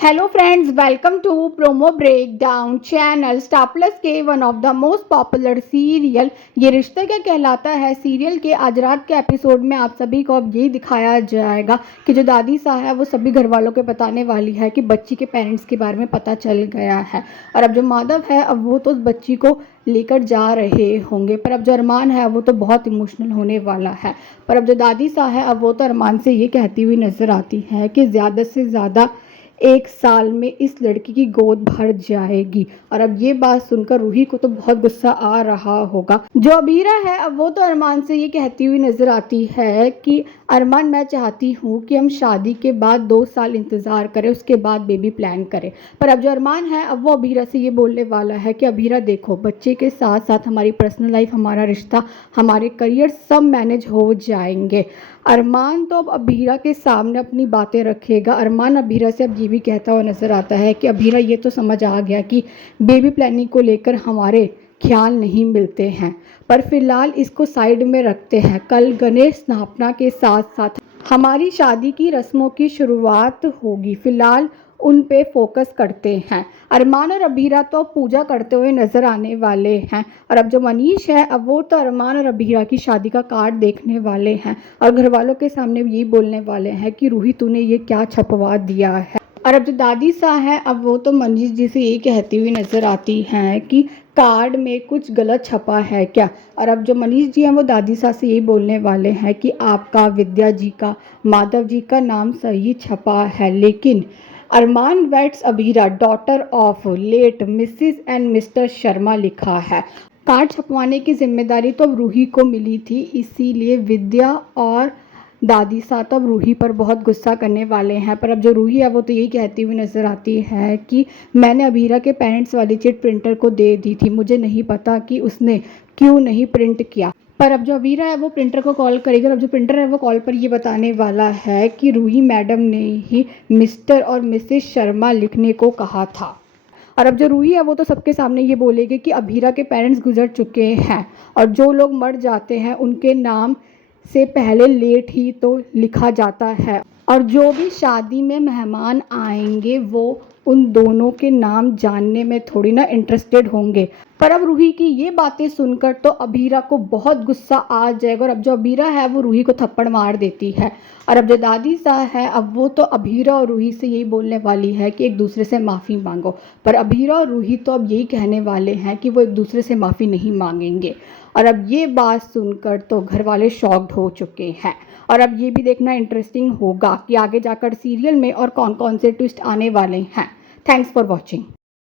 Hello friends, welcome to promo breakdown channel. Star plus के one of the most popular serial ये रिश्ता क्या कहलाता है सीरियल के आज रात के एपिसोड में आप सभी को अब यही दिखाया जाएगा कि जो दादी सा है वो सभी घर वालों को बताने वाली है कि बच्ची के पेरेंट्स के बारे में पता चल गया है। और अब जो माधव है अब वो तो उस बच्ची को लेकर जा रहे होंगे, पर अब जो अरमान है वो तो बहुत इमोशनल होने वाला है। पर अब जो दादी सा है अब वो तो अरमान से ये कहती हुई नजर आती है कि ज़्यादा से ज़्यादा 1 साल में इस लड़की की गोद भर जाएगी। और अब ये बात सुनकर रूही को तो बहुत गुस्सा आ रहा होगा। जो अबीरा है अब वो तो अरमान से ये कहती हुई नजर आती है कि अरमान, मैं चाहती हूँ कि हम शादी के बाद 2 साल इंतज़ार करें, उसके बाद बेबी प्लान करें। पर अब जो अरमान है अब वो अबीरा से ये बोलने वाला है कि अबीरा देखो, बच्चे के साथ साथ हमारी पर्सनल लाइफ, हमारा रिश्ता, हमारे करियर सब मैनेज हो जाएंगे। अरमान तो अब अबीरा के सामने अपनी बातें रखेगा। अरमान अबीरा से अब ये भी कहता हुआ नजर आता है कि अबीरा ये तो समझ आ गया कि बेबी प्लानिंग को लेकर हमारे ख्याल नहीं मिलते हैं, पर फिलहाल इसको साइड में रखते हैं। कल गणेश स्थापना के साथ साथ हमारी शादी की रस्मों की शुरुआत होगी, फिलहाल उन पे फोकस करते हैं। अरमान और अबीरा तो पूजा करते हुए नजर आने वाले हैं। और अब जो मनीष है अब वो तो अरमान और अबीरा की शादी का कार्ड देखने वाले हैं और घर वालों के सामने यही बोलने वाले हैं कि रूही तूने ये क्या छपवा दिया है। और अब जो दादी सा है अब वो तो मनीष जी से यही कहती हुई नजर आती हैं कि कार्ड में कुछ गलत छपा है क्या। और अब जो मनीष जी हैं वो दादी सा से यही बोलने वाले हैं कि आपका, विद्या जी का, माधव जी का नाम सही छपा है, लेकिन Armaan weds Abira daughter of late missus and mister Sharma लिखा है। कार्ड छपवाने की जिम्मेदारी तो अब रूही को मिली थी, इसीलिए विद्या और दादी साहब अब रूही पर बहुत गुस्सा करने वाले हैं। पर अब जो रूही है वो तो यही कहती हुई नज़र आती है कि मैंने अबीरा के पेरेंट्स वाली चिट प्रिंटर को दे दी थी, मुझे नहीं पता कि उसने क्यों नहीं प्रिंट किया। पर अब जो अबीरा है वो प्रिंटर को कॉल करेगी और अब जो प्रिंटर है वो कॉल पर ये बताने वाला है कि रूही मैडम ने ही मिस्टर और मिसेस शर्मा लिखने को कहा था। और अब जो रूही है वो तो सबके सामने ये बोलेगी कि अबीरा के पेरेंट्स गुजर चुके हैं और जो लोग मर जाते हैं उनके नाम से पहले लेट ही तो लिखा जाता है, और जो भी शादी में मेहमान आएंगे वो उन दोनों के नाम जानने में थोड़ी ना इंटरेस्टेड होंगे। पर अब रूही की ये बातें सुनकर तो अबीरा को बहुत गुस्सा आ जाएगा और अब जो अबीरा है वो रूही को थप्पड़ मार देती है। और अब जो दादी सा है अब वो तो अबीरा और रूही से यही बोलने वाली है कि एक दूसरे से माफ़ी मांगो। पर अबीरा और रूही तो अब यही कहने वाले हैं कि वो एक दूसरे से माफ़ी नहीं मांगेंगे। और अब ये बात सुनकर तो घर वाले शॉक्ड हो चुके हैं। और अब ये भी देखना इंटरेस्टिंग होगा कि आगे जाकर सीरियल में और कौन कौन से ट्विस्ट आने वाले हैं। Thanks for watching.